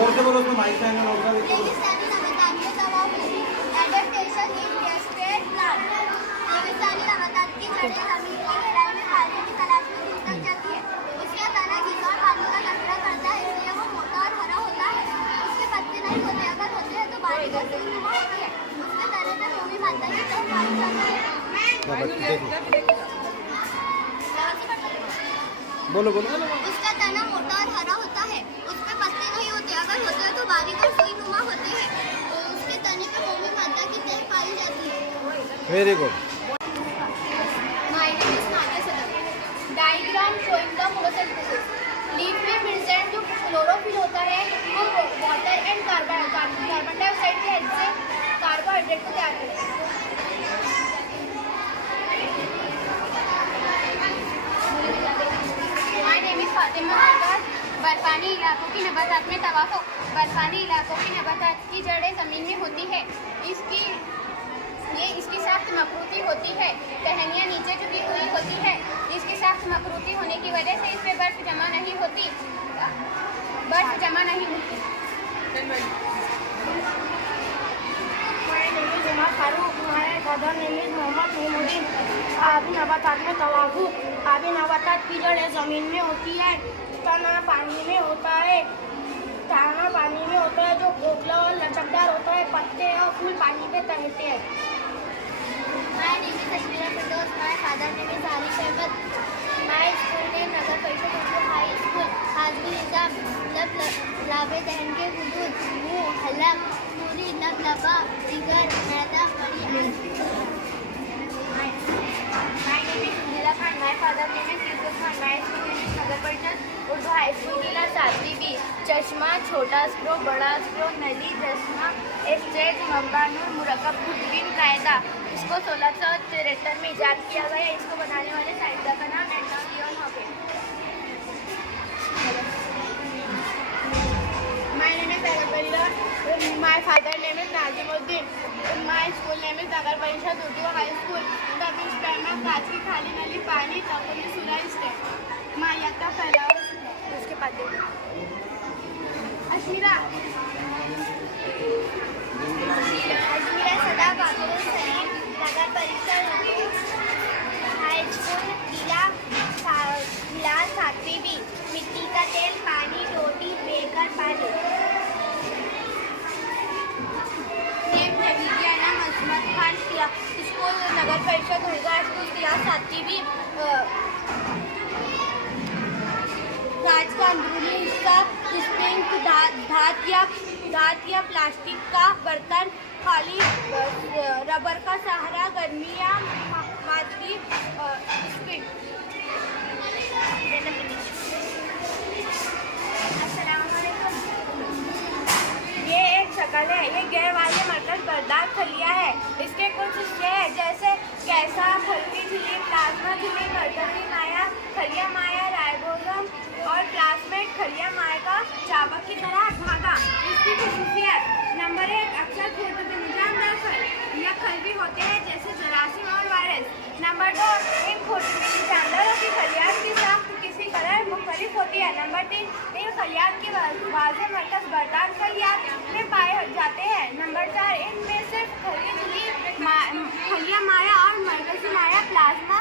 जोर से बोलो तो माइक चैनल होगा। रेगिस्तानी नबातात के तवाफ़ एडेप्टेशन इन डेस्ट्रेट प्लांट। रेगिस्तानी नबातात की जड़ें जमीन की गहराई में पानी की तलाश में दूर तक चलती है। उसका तना घिसा और पानी का संग्रह करता है, इसलिए वो मोटा और हरा होता है। उसके पत्ते नहीं होते, अगर होते हैं तो बारीक और सुईनुमा होती है। उसके तने में मोमी मादा की तह पाई जाती है। बोलो बोलो। उसका तना मोटा और हरा होता है, उसमें पत्ते नहीं होते, अगर होते हैं तो बारीक और सुईनुमा होते हैं। उसके तने पे मोमी मादा की तह पाई जाती है। Very good. My name is Nadia Sadam. Diagram showing the photosynthesis. Leaf में प्रेजेंट जो क्लोरोफिल होता है वो वाटर एंड कार्बन डाइऑक्साइड के हेल्प से कार्बोहाइड्रेट को तैयार करता है। My name is Fatima Abbas. बर्फानी इलाकों की नबातात में तवाफ़ुक। बर्फानी इलाकों की नबातात की जड़ें ज़मीन में होती है। इसकी साख्त मकरूती होती है, टहनियाँ नीचे झुकी हुई होती है। इसकी साख्त मकरूती होने की वजह से इस पे बर्फ जमा नहीं होती। आबी नबातात में तवाफ़ुक। आबी नबातात की जड़ें ज़मीन में होती है, तना पानी में होता है। दाना पानी में होता है जो खोखला और लचकदार होता है। पत्ते और फूल पानी पे तैरते हैं। My name is Ashmira Firdaus. My father name is Arif Ahmed. My school name Nagar Parishad Urdu High School. हाज़िर निज़ाम लब लाबे दहन के हुदूद मुँह हलक पूरी लब लबा जिगर मैदा बड़ी My name is Indira Khan. My father name is Yusuf Khan. My school name is Nagar Parishad Urdu High School. नीला सातवीं बी। चश्मा, छोटा स्क्रो, बड़ा स्क्रो, नदी, चश्मा, स्ट्रेट, मम्बानूर, मुरक्कब, खुदबीन कायदा। इसको 1673 में इजाद किया गया। इसको बनाने वाले साइंसदान का नाम Edward Leon Hawkins. My name is Nagar Parishad. My father name is Nazimuddin. My school name is Nagar Parishad Urdu High School. The fish pond कांच की खाली नली पानी तकनी सूरज स्टेप माया का फैलाव उसके बाद अश्मीरा सदा बाबुल सलीम नगर परिषद हाई स्कूल गिला सातवीं बी। मिट्टी का तेल, पानी, रोटी, बेकर पानी। नेम खदीजा नाम अजमत खान किया। स्कूल नगर परिषद उर्दू स्कूल किया सातवीं बी। कांच का अंदरूनी हिस्सा स्प्रिंग धात या प्लास्टिक का बर्तन, खाली रबर का सहारा, गर्मियाँ मादगी स्पिन। ये एक शक्ल है। ये गैर वाले मरकज बर्दार खलिया है। इसके कुछ हिस्से हैं जैसे कैसा, हल्की झिल्ली, प्लाज्मा झिल्ली, मरकजी माया, खलिया माया, राइबोसोम और प्लाज्मेट खलिया माया का चावक की तरह धागा। इसकी खुसूसियत नंबर 1, अक्सर फोटोनिजाम दरअसल या खलबी होते हैं जैसे जरासीम और वायरस। नंबर 2, इन जानदारों की खलियात की साख्त किसी कदर मुख्तलिफ होती है। नंबर 3, इन खलियात के वाज़े मरकज बर्दार खलियात में पाए जाते हैं। नंबर 4, इनमें सिर्फ खलिया माया और मरकजी माया प्लाज्मा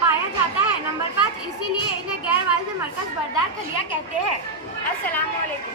पाया जाता है। नंबर 5, इसीलिए इन्हें गैर वाज़े मरकज बर्दार खलिया कहते हैं। अस्सलाम वालेकुम।